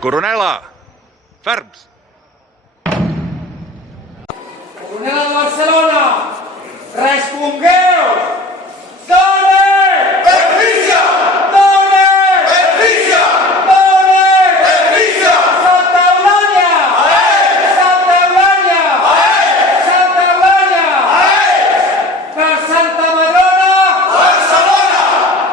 Coronela! Ferms! Coronel de Barcelona, respongueu! Done! Beneficia! Done! Beneficia! Done! Beneficia! Santa Eulàlia! Santa Eulàlia! Santa Eulàlia! Per Santa Madrona! Barcelona!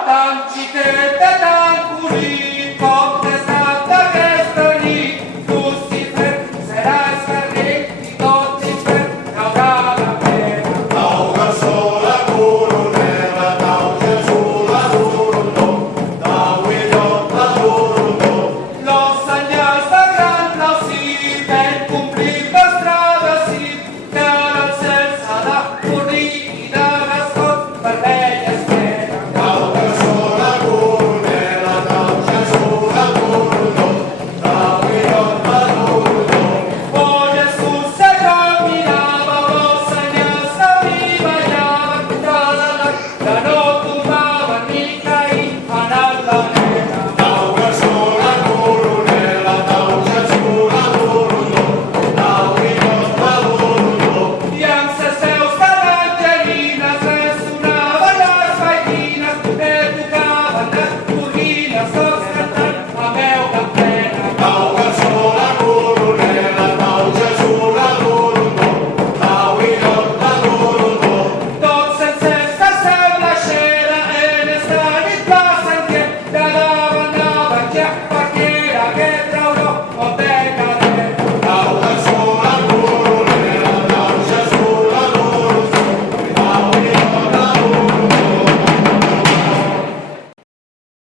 Tan xiqueta, tan bonic, com t'estàs d'aquesta nit. Lucifer serà escarrit i tot l'infern caurà la pena. Tau Garçola, coronela, tau Jesús, la Turundó, tau Illot, la Turundó. Los senyals de gran Naucifer